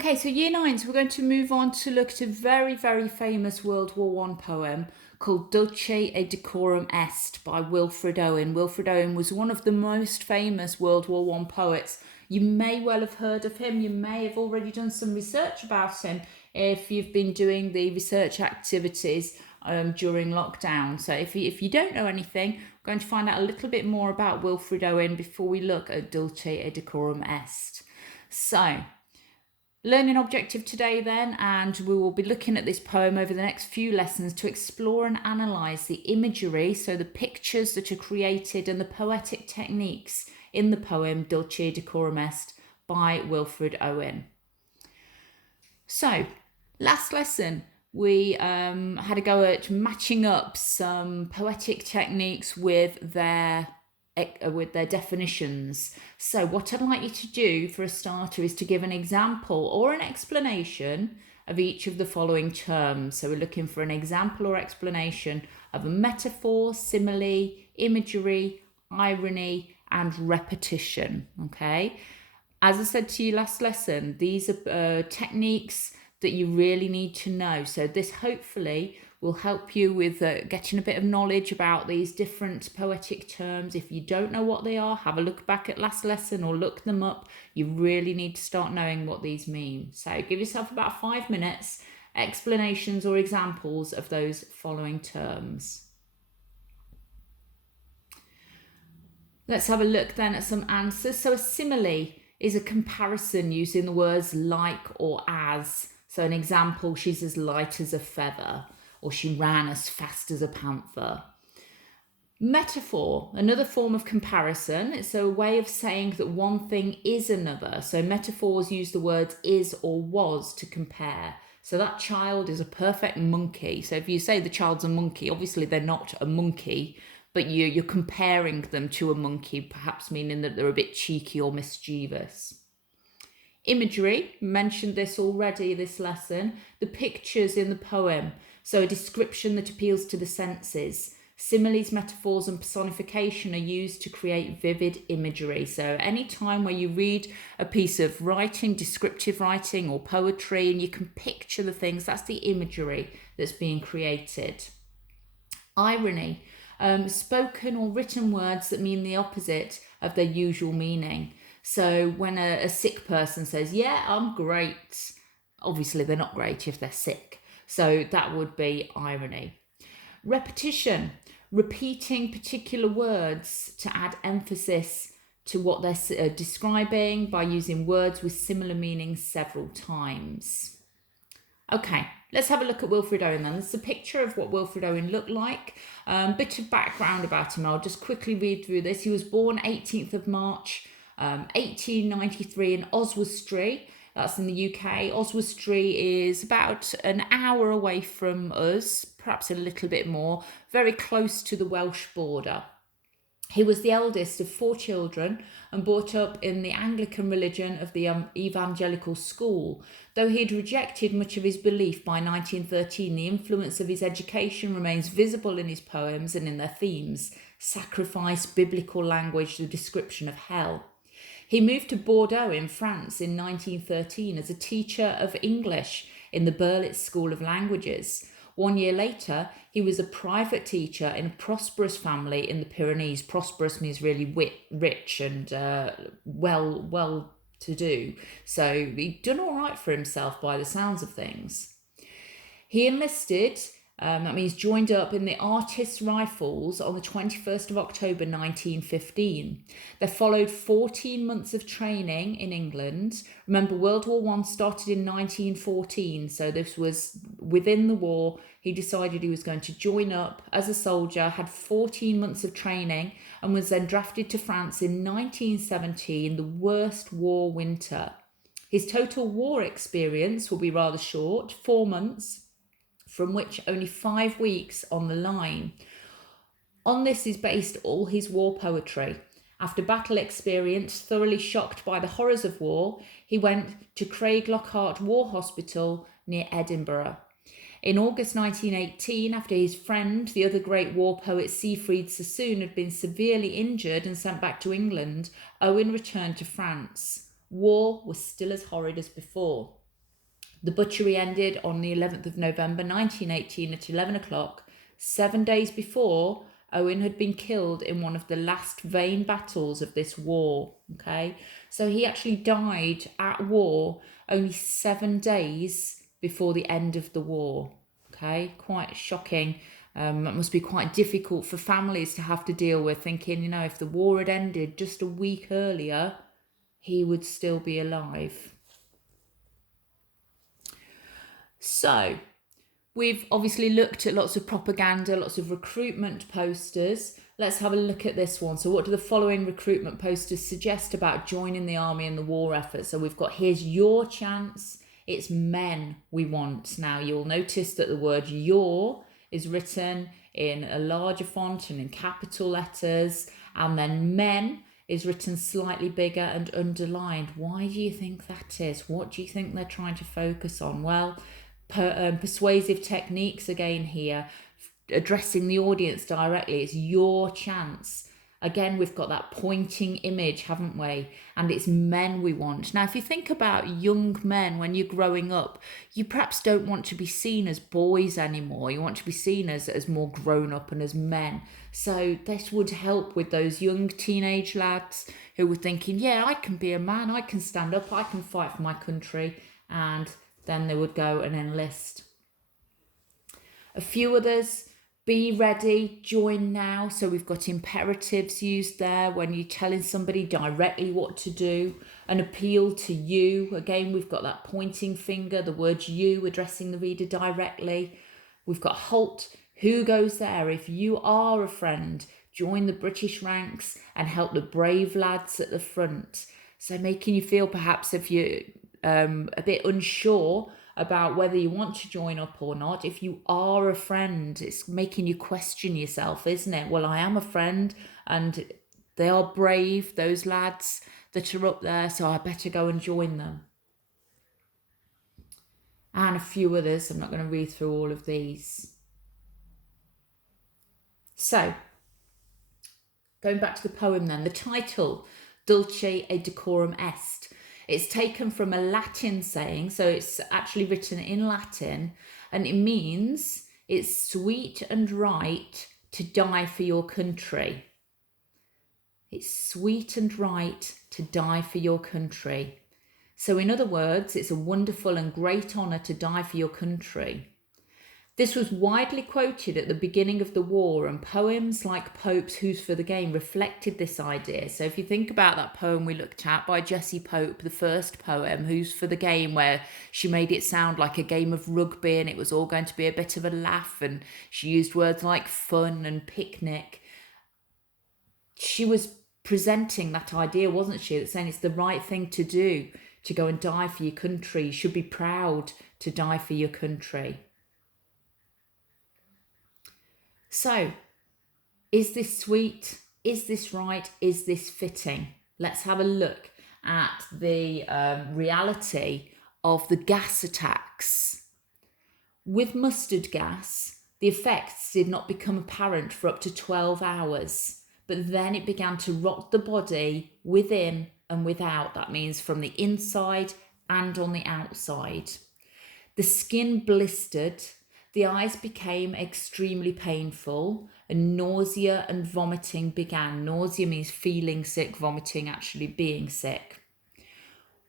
Okay, so year nine, so we're going to move on to look at a very, very famous World War One poem called Dulce et Decorum Est by Wilfred Owen. Wilfred Owen was one of the most famous World War One poets. You may well have heard of him. You may have already done some research about him if you've been doing the research activities during lockdown. So if you don't know anything, we're going to find out a little bit more about Wilfred Owen before we look at Dulce et Decorum Est. So, learning objective today then, and we will be looking at this poem over the next few lessons to explore and analyse the imagery, so the pictures that are created and the poetic techniques in the poem Dulce et Decorum Est by Wilfred Owen. So, last lesson we had a go at matching up some poetic techniques with their definitions. So what I'd like you to do for a starter is to give an example or an explanation of each of the following terms. So we're looking for an example or explanation of a metaphor, simile, imagery, irony, and repetition. Okay. As I said to you last lesson, these are techniques that you really need to know. So this hopefully will help you with getting a bit of knowledge about these different poetic terms. If you don't know what they are, have a look back at last lesson or look them up. You really need to start knowing what these mean. So give yourself about 5 minutes, explanations or examples of those following terms. Let's have a look then at some answers. So a simile is a comparison using the words like or as. So an example, she's as light as a feather, or she ran as fast as a panther. Metaphor, another form of comparison. It's a way of saying that one thing is another. So metaphors use the words is or was to compare. So that child is a perfect monkey. So if you say the child's a monkey, obviously they're not a monkey, but you're comparing them to a monkey, perhaps meaning that they're a bit cheeky or mischievous. Imagery, mentioned this already this lesson, the pictures in the poem. So a description that appeals to the senses. Similes, metaphors and personification are used to create vivid imagery. So any time where you read a piece of writing, descriptive writing or poetry, and you can picture the things, that's the imagery that's being created. Irony, spoken or written words that mean the opposite of their usual meaning. So when a sick person says, yeah, I'm great, obviously they're not great if they're sick. So that would be irony. Repetition, repeating particular words to add emphasis to what they're describing by using words with similar meanings several times. Okay, let's have a look at Wilfred Owen then. This is a picture of what Wilfred Owen looked like. Bit of background about him. I'll just quickly read through this. He was born 18th of March, 1893 in Oswestry. That's in the UK. Oswestry is about an hour away from us, perhaps a little bit more, very close to the Welsh border. He was the eldest of 4 children and brought up in the Anglican religion of the evangelical school. Though he had rejected much of his belief by 1913, the influence of his education remains visible in his poems and in their themes: sacrifice, biblical language, the description of hell. He moved to Bordeaux in France in 1913 as a teacher of English in the Berlitz School of Languages. 1 year later, he was a private teacher in a prosperous family in the Pyrenees. Prosperous means really rich and well-to-do. So he'd done all right for himself by the sounds of things. He enlisted, that means joined up in the Artists' Rifles on the 21st of October 1915. There followed 14 months of training in England. Remember, World War I started in 1914, so this was within the war. He decided he was going to join up as a soldier, had 14 months of training, and was then drafted to France in 1917, the worst war winter. His total war experience will be rather short, 4 months, from which only 5 weeks on the line. On this is based all his war poetry. After battle experience, thoroughly shocked by the horrors of war, he went to Craiglockhart War Hospital near Edinburgh. In August 1918, after his friend, the other great war poet Siegfried Sassoon, had been severely injured and sent back to England, Owen returned to France. War was still as horrid as before. The butchery ended on the 11th of November 1918 at 11 o'clock, 7 days before Owen had been killed in one of the last vain battles of this war. Okay, so he actually died at war only 7 days before the end of the war. Okay, quite shocking. It must be quite difficult for families to have to deal with, thinking, if the war had ended just a week earlier, he would still be alive. So, we've obviously looked at lots of propaganda, lots of recruitment posters. Let's have a look at this one. So what do the following recruitment posters suggest about joining the army in the war effort? So we've got, here's your chance. It's men we want. Now, you'll notice that the word your is written in a larger font and in capital letters, and then men is written slightly bigger and underlined. Why do you think that is? What do you think they're trying to focus on? Well, persuasive techniques again here, addressing the audience directly. It's your chance. Again, we've got that pointing image, haven't we? And it's men we want. Now, if you think about young men when you're growing up, you perhaps don't want to be seen as boys anymore. You want to be seen as more grown up and as men. So this would help with those young teenage lads who were thinking, yeah, I can be a man, I can stand up, I can fight for my country. And then they would go and enlist. A few others, be ready, join now. So we've got imperatives used there when you're telling somebody directly what to do. An appeal to you. Again, we've got that pointing finger, the word you, addressing the reader directly. We've got halt. Who goes there? If you are a friend, join the British ranks and help the brave lads at the front. So making you feel perhaps if you're a bit unsure about whether you want to join up or not. If you are a friend, it's making you question yourself, isn't it? Well, I am a friend and they are brave, those lads that are up there, so I better go and join them. And a few others. I'm not going to read through all of these. So, going back to the poem then, the title, Dulce et Decorum Est. It's taken from a Latin saying, so it's actually written in Latin, and it means it's sweet and right to die for your country. It's sweet and right to die for your country. So in other words, it's a wonderful and great honour to die for your country. This was widely quoted at the beginning of the war, and poems like Pope's Who's for the Game reflected this idea. So if you think about that poem we looked at by Jessie Pope, the first poem, Who's for the Game, where she made it sound like a game of rugby and it was all going to be a bit of a laugh, and she used words like fun and picnic. She was presenting that idea, wasn't she? That saying it's the right thing to do, to go and die for your country. You should be proud to die for your country. So, is this sweet? Is this right? Is this fitting? Let's have a look at the reality of the gas attacks. With mustard gas, the effects did not become apparent for up to 12 hours, but then it began to rot the body within and without. That means from the inside and on the outside. The skin blistered. The eyes became extremely painful and nausea and vomiting began. Nausea means feeling sick, vomiting actually being sick.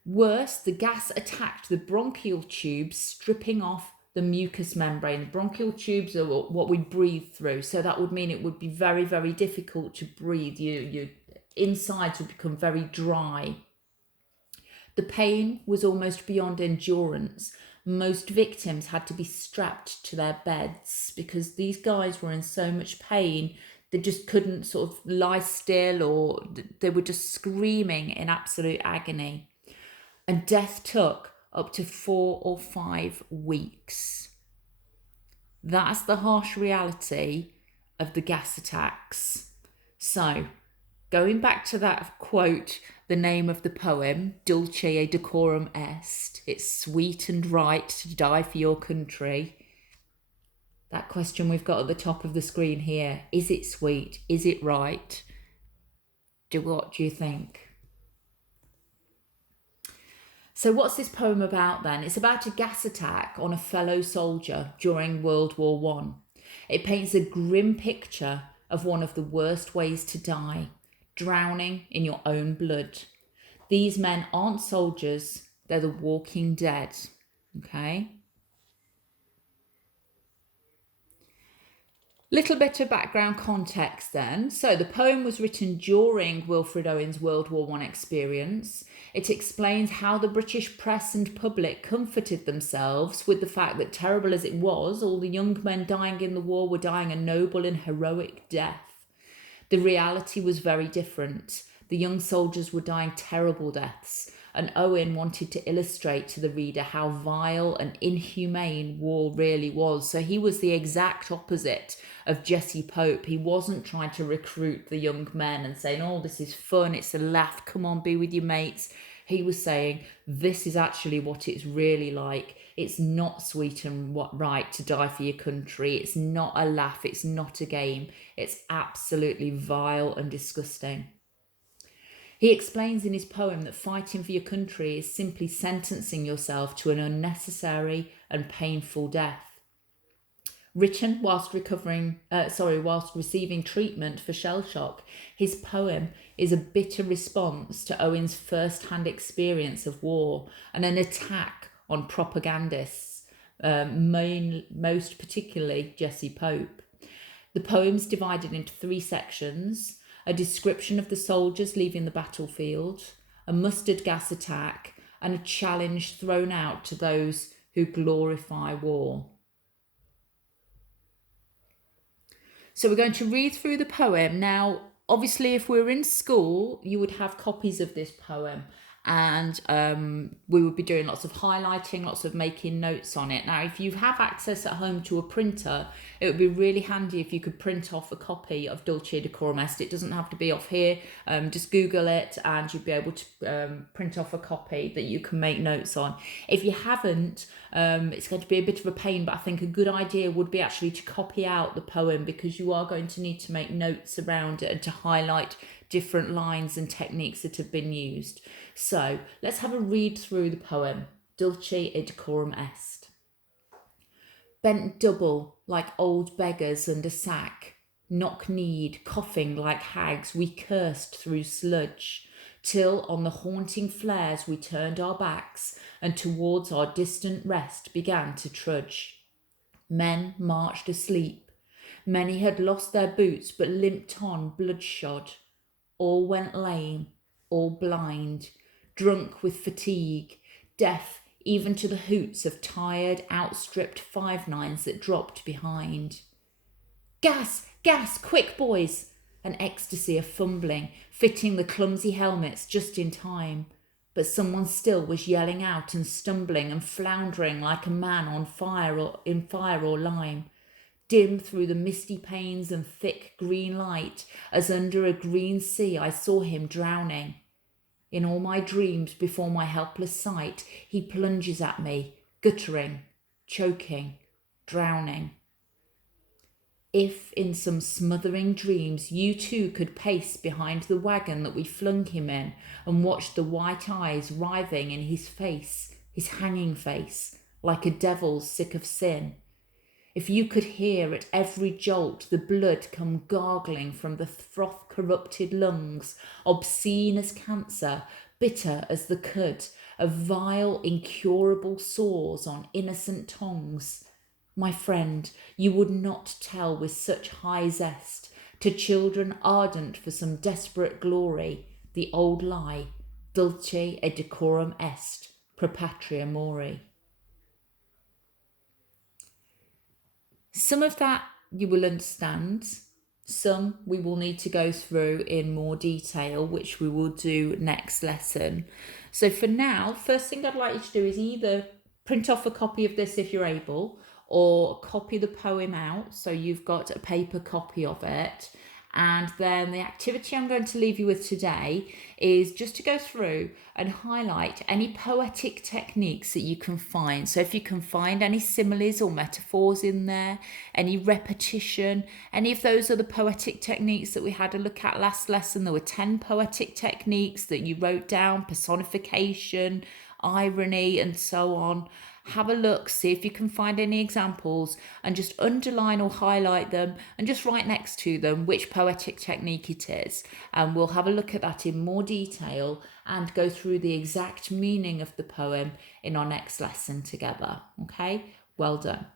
Worse, the gas attacked the bronchial tubes, stripping off the mucous membrane. The bronchial tubes are what we breathe through. So that would mean it would be very, very difficult to breathe. Your insides would become very dry. The pain was almost beyond endurance. Most victims had to be strapped to their beds because these guys were in so much pain they just couldn't sort of lie still, or they were just screaming in absolute agony. And death took up to 4 or 5 weeks. That's the harsh reality of the gas attacks. So, going back to that quote, the name of the poem, Dulce et Decorum Est, it's sweet and right to die for your country. That question we've got at the top of the screen here, is it sweet? Is it right? What do you think? So what's this poem about then? It's about a gas attack on a fellow soldier during World War One. It paints a grim picture of one of the worst ways to die, drowning in your own blood. These men aren't soldiers, they're the walking dead. Okay? Little bit of background context then. So the poem was written during Wilfred Owen's World War One experience. It explains how the British press and public comforted themselves with the fact that, terrible as it was, all the young men dying in the war were dying a noble and heroic death. The reality was very different. The young soldiers were dying terrible deaths, and Owen wanted to illustrate to the reader how vile and inhumane war really was. So he was the exact opposite of Jesse Pope. He wasn't trying to recruit the young men and saying, oh, this is fun, it's a laugh, come on, be with your mates. He was saying, this is actually what it's really like. It's not sweet and right to die for your country. It's not a laugh, it's not a game. It's absolutely vile and disgusting. He explains in his poem that fighting for your country is simply sentencing yourself to an unnecessary and painful death. Written whilst receiving treatment for shell shock, his poem is a bitter response to Owen's first-hand experience of war and an attack on propagandists, most particularly Jesse Pope. The poem's divided into 3 sections: a description of the soldiers leaving the battlefield, a mustard gas attack, and a challenge thrown out to those who glorify war. So we're going to read through the poem. Now, obviously, if we were in school, you would have copies of this poem, and we would be doing lots of highlighting, lots of making notes on it. Now, if you have access at home to a printer, it would be really handy if you could print off a copy of Dulce, Decorum Est. It doesn't have to be off here. Just Google it and you'll be able to print off a copy that you can make notes on. If you haven't, it's going to be a bit of a pain, but I think a good idea would be actually to copy out the poem, because you are going to need to make notes around it and to highlight different lines and techniques that have been used. So let's have a read through the poem, Dulce et Decorum Est. Bent double like old beggars under sack, knock-kneed, coughing like hags, we cursed through sludge, till on the haunting flares we turned our backs and towards our distant rest began to trudge. Men marched asleep. Many had lost their boots but limped on bloodshod. All went lame, all blind, drunk with fatigue, deaf even to the hoots of tired, outstripped 5-9s that dropped behind. Gas, gas, quick boys! An ecstasy of fumbling, fitting the clumsy helmets just in time. But someone still was yelling out and stumbling and floundering like a man on fire or lime. Dim through the misty panes and thick green light, as under a green sea I saw him drowning. In all my dreams before my helpless sight, he plunges at me, guttering, choking, drowning. If in some smothering dreams you too could pace behind the wagon that we flung him in and watch the white eyes writhing in his face, his hanging face, like a devil's sick of sin, if you could hear at every jolt the blood come gargling from the froth-corrupted lungs, obscene as cancer, bitter as the cud of vile, incurable sores on innocent tongues, my friend, you would not tell with such high zest to children ardent for some desperate glory the old lie, Dulce et Decorum Est, pro patria mori. Some of that you will understand, some we will need to go through in more detail, which we will do next lesson. So for now, first thing I'd like you to do is either print off a copy of this if you're able, or copy the poem out so you've got a paper copy of it. And then the activity I'm going to leave you with today is just to go through and highlight any poetic techniques that you can find. So if you can find any similes or metaphors in there, any repetition, any of those other poetic techniques that we had a look at last lesson. There were 10 poetic techniques that you wrote down: personification, irony, and so on. Have a look, see if you can find any examples, and just underline or highlight them and just write next to them which poetic technique it is. And we'll have a look at that in more detail and go through the exact meaning of the poem in our next lesson together. Okay, well done.